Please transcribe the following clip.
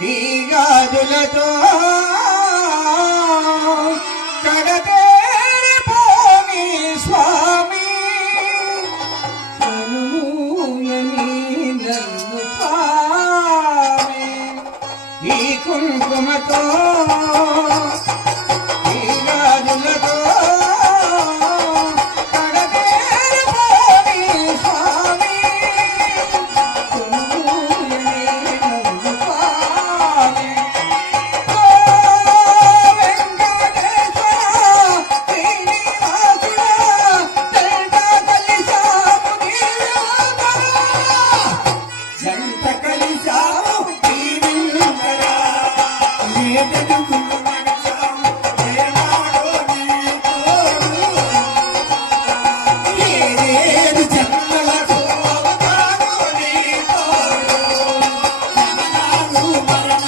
ఈ గాజులతో కడతేరిపోని స్వామి. నన్ను స్వామి ఈ కుంకుమతో Kumara